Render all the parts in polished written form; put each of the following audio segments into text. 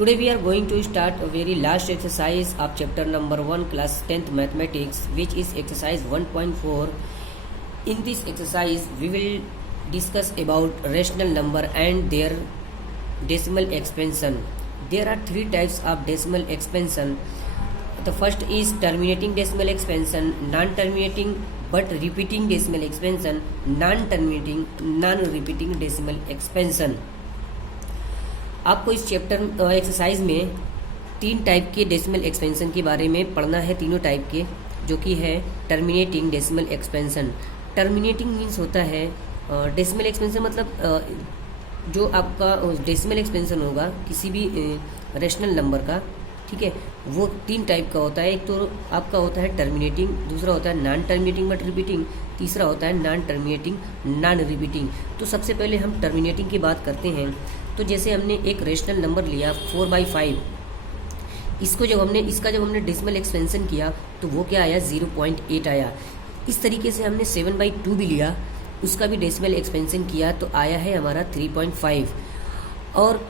Today we are going to start a very last exercise of chapter number 1 class 10th mathematics, which is exercise 1.4. In this exercise we will discuss about rational number and their decimal expansion. There are three types of decimal expansion. The first is terminating decimal expansion, non-terminating but repeating decimal expansion, non-terminating non-repeating decimal expansion. आपको इस chapter exercise में तीन type के decimal expansion के बारे में पढ़ना है, तीनों टाइप के, जो कि है terminating decimal expansion. Terminating means होता है डेसिमल एक्सपेंशन, मतलब जो आपका डेसिमल एक्सपेंशन होगा किसी भी रेशनल नंबर का, ठीक है, वो तीन टाइप का होता है. एक तो आपका होता है टर्मिनेटिंग, दूसरा होता है नॉन टर्मिनेटिंग बट रिपीटिंग, तीसरा होता है नॉन टर्मिनेटिंग नॉन रिपीटिंग. तो सबसे पहले हम टर्मिनेटिंग की बात करते हैं. तो जैसे हमने एक रेशनल नंबर लिया 4/5, इसका जब हमने डेसिमल एक्सपेंशन किया तो वो क्या आया, 0.8 आया. इस तरीके से हमने 7/2 भी लिया, उसका भी डेसिमल एक्सपेंशन किया तो आया है हमारा 3.5. और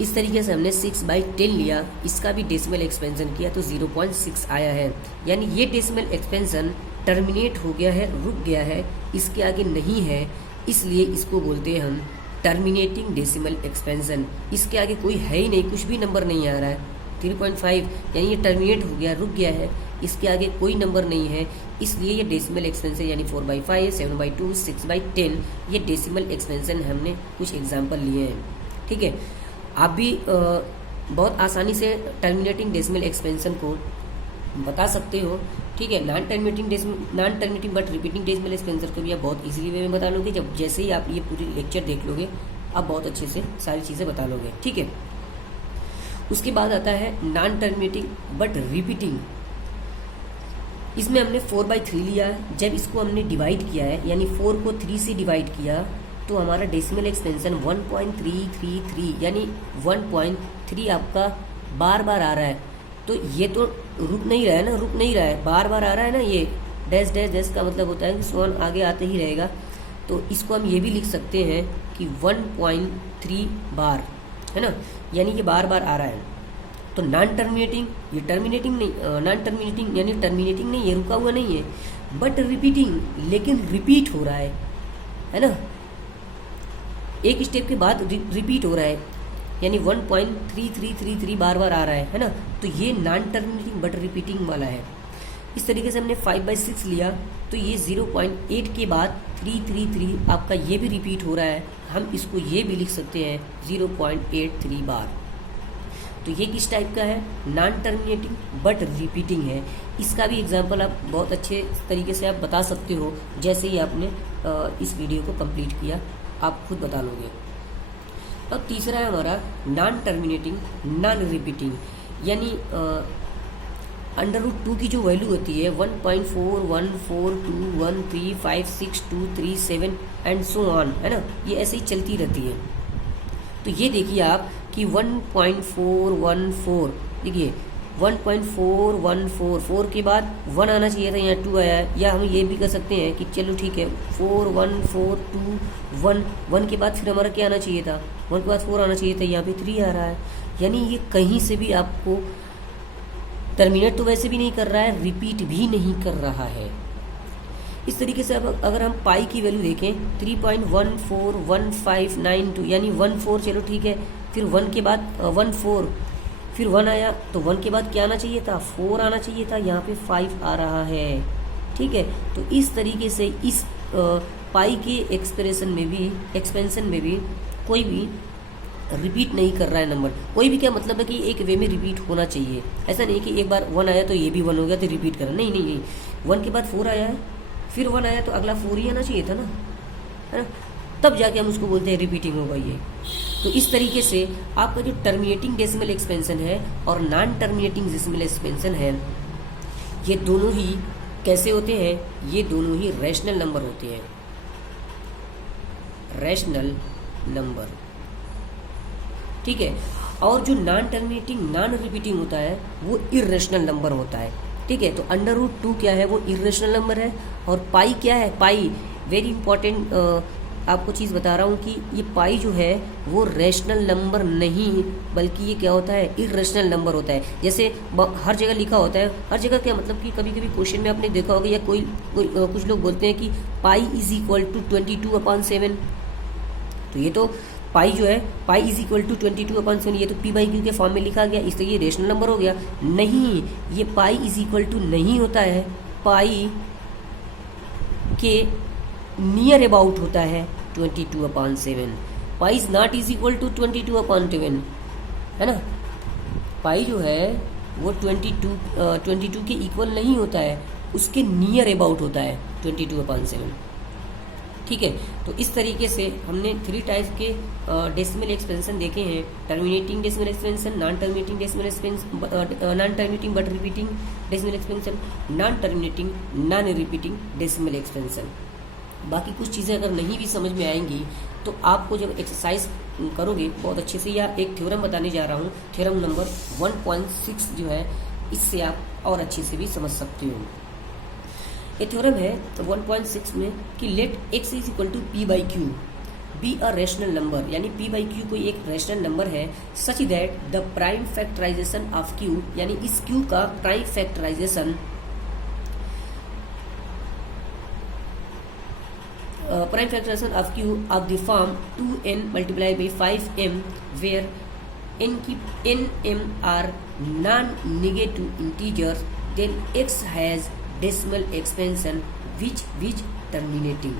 इस तरीके से हमने 6/10 लिया, इसका भी डेसिमल एक्सपेंशन किया तो 0.6 आया है. यानी ये डेसिमल एक्सपेंशन टर्मिनेट हो गया है, रुक गया है, इसके आगे नहीं है, इसलिए इसको बोलते हैं हम टर्मिनेटिंग डेसिमल एक्सपेंशन. इसके आगे कोई है ही नहीं, कुछ भी नंबर नहीं आ रहा है. 3.5 यानी ये टर्मिनेट हो गया, रुक गया है, इसके आगे कोई नंबर नहीं है, इसलिए ये डेसिमल एक्सपेंशन यानी 4/5, 7/2, 6/10 ये डेसिमल एक्सपेंशन हमने कुछ एग्जाम्पल लिए हैं. ठीक है, आप भी बहुत आसानी से टर्मिनेटिंग डेसिमल एक्सपेंशन को बता सकते हो. ठीक है, non terminating but repeating decimal expansion को भी आप बहुत इजीली वे में बता लोगे. जब जैसे ही आप ये पूरी लेक्चर देख लोगे आप बहुत अच्छे से सारी चीज़ें बता लोगे. ठीक है, उसके बाद आता है नॉन टर्मिनेटिंग बट रिपीटिंग. इसमें हमने 4/3 लिया. जब इसको हमने डिवाइड किया है, यानी 4 को 3 से डिवाइड किया, तो हमारा डेसिमल एक्सपेंशन 1.333 यानी 1.3 आपका बार बार आ रहा है. तो ये तो रुक नहीं रहा है ना, रुक नहीं रहा है, बार बार आ रहा है ना. ये डैश डैश डैश का मतलब होता है कि सोन आगे आते ही रहेगा. तो इसको हम ये भी लिख सकते हैं कि 1.3 बार है ना, यानी ये बार बार आ रहा है. तो नॉन टर्मिनेटिंग, ये टर्मिनेटिंग नहीं, नॉन टर्मिनेटिंग यानी टर्मिनेटिंग नहीं, ये रुका हुआ नहीं है, बट रिपीटिंग, लेकिन रिपीट हो रहा है ना, एक स्टेप के बाद रिपीट हो रहा है, यानी 1.3333 बार बार आ रहा है ना. तो ये नॉन टर्मिनेटिंग बट रिपीटिंग वाला है. इस तरीके से हमने 5/6 लिया, तो ये 0.8 के बाद 333 आपका ये भी रिपीट हो रहा है. हम इसको ये भी लिख सकते हैं 0.83 बार. तो ये किस टाइप का है, नॉन टर्मिनेटिंग बट रिपीटिंग है. इसका भी एग्जांपल आप बहुत अच्छे तरीके से आप बता सकते हो, जैसे ही आपने इस वीडियो को कंप्लीट किया आप खुद बता लोगे. अब तीसरा है हमारा नॉन टर्मिनेटिंग नॉन रिपीटिंग, यानी √2 की जो वैल्यू होती है 1.414213562337 एंड सो ऑन, है ना, ये ऐसे ही चलती रहती है. तो ये देखिए आप कि 1.414, देखिए 1.414, 4 के बाद 1 आना चाहिए था, यहाँ 2 आया है. या हम ये भी कर सकते हैं कि चलो ठीक है 41421, 1 के बाद फिर हमारा क्या आना चाहिए था, 1 के बाद 4 आना चाहिए था, यहाँ पे 3 आ रहा है. यानी ये कहीं से भी आपको टर्मिनेट तो वैसे भी नहीं कर रहा है, रिपीट भी नहीं कर रहा है. इस तरीके से अब अगर हम पाई की वैल्यू देखें 3.141592, यानी 14, चलो ठीक है, फिर 1 के बाद 14, फिर 1 आया, तो 1 के बाद क्या आना चाहिए था, 4 आना चाहिए था, यहाँ पे 5 आ रहा है. ठीक है, तो इस तरीके से इस पाई के एक्सपेंशन में भी कोई भी रिपीट नहीं कर रहा है नंबर. कोई भी क्या मतलब है कि एक वे में रिपीट होना चाहिए. ऐसा नहीं कि एक बार 1 आया तो ये भी 1 हो गया तो रिपीट करना, नहीं नहीं. 1 के बाद 4 आया है, फिर 1 आया तो अगला 4 ही आना चाहिए था ना, है ना, तब जाके हम उसको बोलते हैं रिपीटिंग होगा ये. तो इस तरीके से आपका जो टर्मिनेटिंग डेसिमल एक्सपेंशन है और नॉन टर्मिनेटिंग डेसिमल एक्सपेंशन है, ये दोनों ही कैसे होते हैं, ये दोनों ही रैशनल नंबर होते हैं. रैशनल नंबर, ठीक है. और जो नॉन टर्मिनेटिंग नॉन रिपीटिंग होता है वो इर्रेशनल नंबर होता है. ठीक है, तो √2 क्या है, वो इर्रेशनल नंबर है. और पाई क्या है, पाई वेरी इंपॉर्टेंट आपको चीज़ बता रहा हूँ कि ये पाई जो है वो रैशनल नंबर नहीं, बल्कि ये क्या होता है, इर्रेशनल नंबर होता है। जैसे हर जगह लिखा होता है, हर जगह क्या मतलब कि कभी कभी क्वेश्चन में आपने देखा होगा या कुछ लोग बोलते हैं कि पाई इज इक्वल टू 22/7। तो ये तो पाई जो है, पाई इज इक्वल टू 22/7, ये तो p/q के फॉर्म में लिखा गया, इसलिए ये रेशनल नंबर हो गया। नहीं, ये पाई इज इक्वल टू नहीं होता है, पाई के नियर अबाउट होता है 22/7। Pi is not is equal to 22/7, है ना। पाई जो है वो 22 के इक्वल नहीं होता है, उसके नियर अबाउट होता है 22/7। ठीक है, तो इस तरीके से हमने 3 टाइप के डेसिमल एक्सपेंशन देखे हैं। Terminating decimal expansion, non terminating decimal expansion, non terminating but repeating decimal expansion, non terminating non repeating decimal expansion. बाकी कुछ चीज़ें अगर नहीं भी समझ में आएंगी तो आपको जब एक्सरसाइज करोगे बहुत अच्छे से, या एक थ्योरम बताने जा रहा हूँ, थ्योरम नंबर 1.6 जो है, इससे आप और अच्छे से भी समझ सकते हो। ये थ्योरम है 1.6 में कि let x is equal to p/q be a rational number, यानी p/q कोई एक रेशनल नंबर है, such that the prime factorisation of q, यानी इस q का prime factorisation of q of the form 2n multiplied by 5m where n are non-negative integers, then x has decimal expansion which terminating।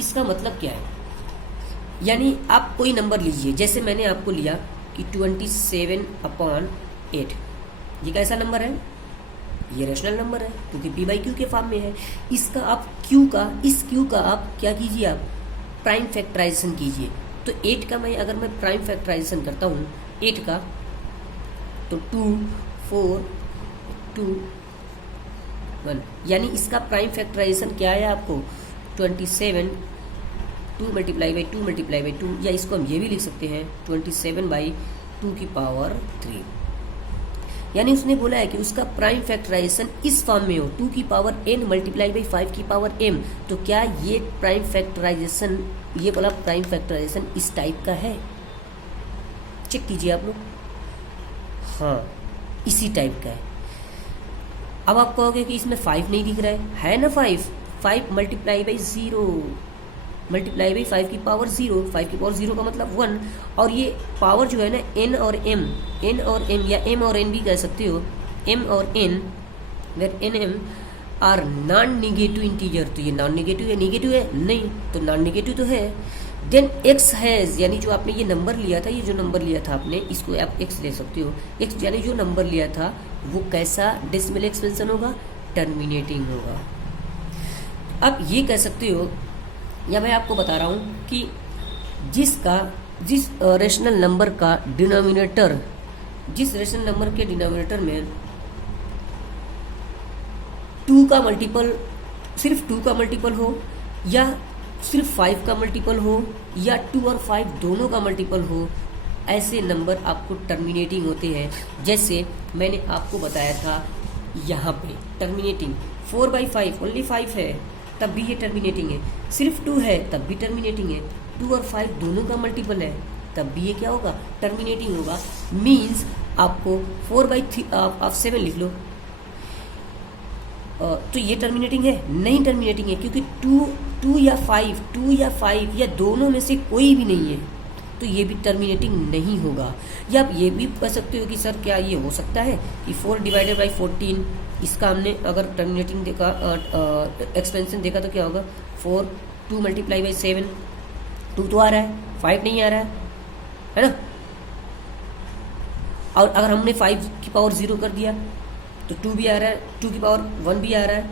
इसका मतलब क्या है, यानी आप कोई नंबर लीजिए, जैसे मैंने आपको लिया कि 27/8, ये कैसा नंबर है, ये रेशनल नंबर है क्योंकि p/q के फॉर्म में है। इसका आप इस q का आप क्या कीजिए, आप प्राइम फैक्टराइजेशन कीजिए। तो 8 का अगर मैं प्राइम फैक्टराइजेशन करता हूँ 8 का, तो 2 4 2 1, यानी इसका प्राइम फैक्टराइजेशन क्या है आपको 27, 2 मल्टीप्लाई बाई 2, या इसको हम ये भी लिख सकते हैं 27/2⁴। यानी उसने बोला है कि उसका प्राइम फैक्टराइजेशन इस फॉर्म में हो 2n मल्टीप्लाई बाई 5m। तो क्या ये प्राइम फैक्टराइजेशन, ये वाला प्राइम फैक्टराइजेशन इस टाइप का है, चेक कीजिए आप लोग। हाँ, इसी टाइप का है। अब आप कहोगे कि इसमें 5 नहीं दिख रहा है ना, 5 मल्टीप्लाई बाई 0 मल्टीप्लाई बाई 5⁴, 5⁴ का मतलब 1, और ये पावर जो है ना n और m या m और n भी कह सकते हो, m और n where n are non negative integer. तो ये नॉन निगेटिव है, निगेटिव है नहीं, तो नॉन निगेटिव तो है। देन x हैज़, यानी जो आपने ये नंबर लिया था, ये जो नंबर लिया था आपने, इसको आप x ले सकते हो। x यानी जो नंबर लिया था वो कैसा डेसिमल एक्सपेंशन होगा, टर्मिनेटिंग होगा। अब ये कह सकते हो, या मैं आपको बता रहा हूँ कि जिस रेशनल नंबर का डिनोमिनेटर, जिस रेशनल नंबर के डिनोमिनेटर में 2 का मल्टीपल, सिर्फ 2 का मल्टीपल हो, या सिर्फ 5 का मल्टीपल हो, या 2 और 5 दोनों का मल्टीपल हो, ऐसे नंबर आपको टर्मिनेटिंग होते हैं। जैसे मैंने आपको बताया था यहाँ पे टर्मिनेटिंग 4/5 ओनली 5 है तब भी ये टर्मिनेटिंग है, सिर्फ 2 है तब भी टर्मिनेटिंग है, 2 और 5 दोनों का मल्टीपल है तब भी ये क्या होगा, टर्मिनेटिंग होगा। मीन्स आपको 4/3 आप 7 लिख लो, तो ये टर्मिनेटिंग है, नहीं टर्मिनेटिंग है, क्योंकि 2 या 5 या दोनों में से कोई भी नहीं है, तो ये भी टर्मिनेटिंग नहीं होगा। या आप ये भी कह सकते हो कि सर क्या ये हो सकता है कि 4/14, इसका हमने अगर टर्मिनेटिंग देखा, एक्सपेंशन देखा, तो क्या होगा 2 मल्टीप्लाई बाई 7, 2 तो आ रहा है, 5 नहीं आ रहा है ना। और अगर हमने 5⁴ कर दिया तो 2 भी आ रहा है, 2⁴1 भी आ रहा है,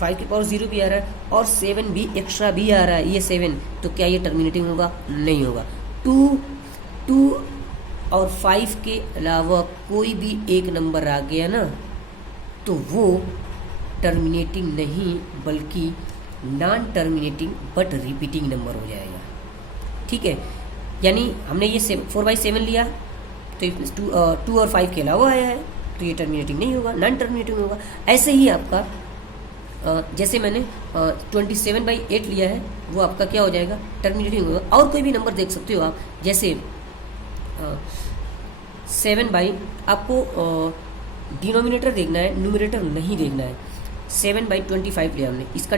5⁴0 भी आ रहा है, और 7 भी एक्स्ट्रा भी आ रहा है, ये 7, तो क्या ये टर्मिनेटिंग होगा, नहीं होगा। 2 और 5 के अलावा कोई भी एक नंबर आ गया ना, तो वो टर्मिनेटिंग नहीं बल्कि non terminating but repeating number हो जाएगा। ठीक है, यानी हमने ये 4/7 लिया तो 2 और 5 के अलावा आया है, तो ये टर्मिनेटिंग नहीं होगा, नॉन टर्मिनेटिंग होगा। ऐसे ही आपका जैसे मैंने 27/8 लिया है, वो आपका क्या हो जाएगा, टर्मिनेटिंग होगा। और कोई भी नंबर देख सकते हो आप, जैसे 7 बाई, आपको डिनोमिनेटर देखना है, न्यूमरेटर नहीं देखना है। 7/25 लिया हमने, इसका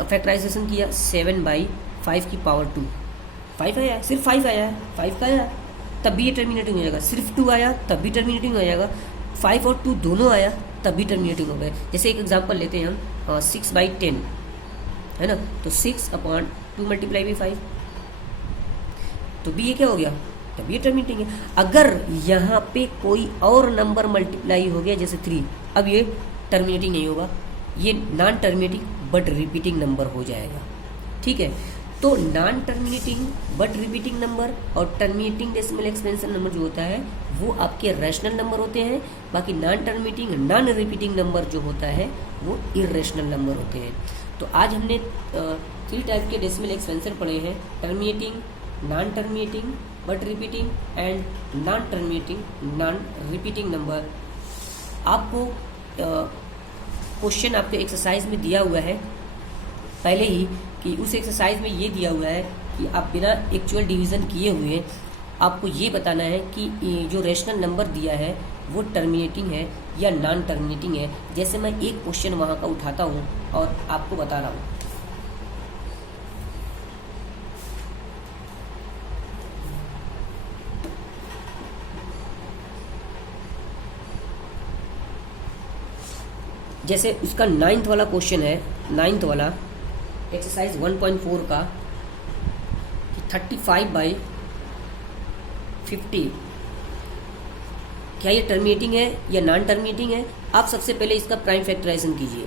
फैक्टराइजेशन किया 7/5 की पावर 2, 5 आया, सिर्फ 5 आया है, 5 का आया तब भी ये टर्मिनेटिंग हो जाएगा। सिर्फ 2 आया तब भी टर्मिनेटिंग हो जाएगा। 5 और 2 दोनों आया तब भी टर्मिनेटिंग हो गए। जैसे एक एग्जांपल लेते हैं हम 6/10 है ना, तो 6/2 मल्टीप्लाई बाई 5, तो भी ये क्या हो गया, तब ये टर्मिनेटिंग है। अगर यहाँ पे कोई और नंबर मल्टीप्लाई हो गया जैसे 3, अब ये टर्मिनेटिंग नहीं होगा, ये non terminating but repeating number हो जाएगा। ठीक है, तो non terminating but repeating number और टर्मिनेटिंग डेसिमल एक्सपेंशन नंबर जो होता है वो आपके रैशनल नंबर होते हैं। बाकी non terminating non repeating number जो होता है वो इरेशनल नंबर होते हैं। तो आज हमने 3 टाइप के डेसिमल एक्सपेंशन पढ़े हैं, terminating, non terminating but repeating and non terminating non repeating number. आपको क्वेश्चन आपके एक्सरसाइज में दिया हुआ है पहले ही, कि उस एक्सरसाइज में ये दिया हुआ है कि आप बिना एक्चुअल डिवीज़न किए हुए आपको ये बताना है कि जो रेशनल नंबर दिया है वो टर्मिनेटिंग है या नॉन टर्मिनेटिंग है। जैसे मैं एक क्वेश्चन वहाँ का उठाता हूँ और आपको बता रहा हूँ। जैसे उसका 9th वाला क्वेश्चन है, 9th वाला एक्सरसाइज 1.4 का 35/50, क्या ये टर्मिनेटिंग है या नॉन टर्मिनेटिंग है। आप सबसे पहले इसका प्राइम फैक्टराइजेशन कीजिए।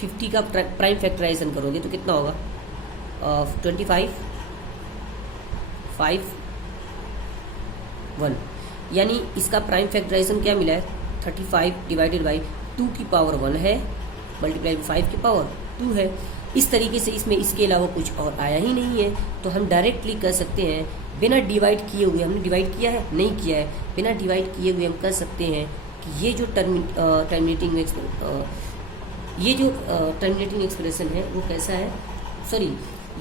50 का प्राइम फैक्टराइजेशन करोगे तो कितना होगा, 25, 5, 1, यानी इसका प्राइम फैक्टराइजेशन क्या मिला है, 35 डिवाइडेड बाई 2 की पावर 1 है, मल्टीप्लाई 5 की पावर 2 है। इस तरीके से इसमें इसके अलावा कुछ और आया ही नहीं है, तो हम डायरेक्टली कर सकते हैं बिना डिवाइड किए हुए। हमने डिवाइड किया है, नहीं किया है, बिना डिवाइड किए हुए हम कर सकते हैं कि ये जो टर्मिनेटिंग एक्सप्रेशन है वो कैसा है, सॉरी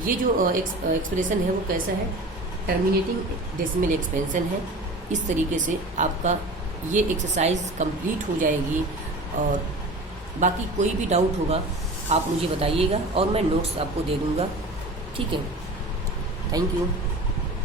ये जो एक्सप्रेशन है वो कैसा है, टर्मिनेटिंग डेसिमल एक्सपेंशन है। इस तरीके से आपका ये एक्सरसाइज कंप्लीट हो जाएगी। और बाकी कोई भी डाउट होगा आप मुझे बताइएगा और मैं नोट्स आपको दे दूँगा। ठीक है, थैंक यू।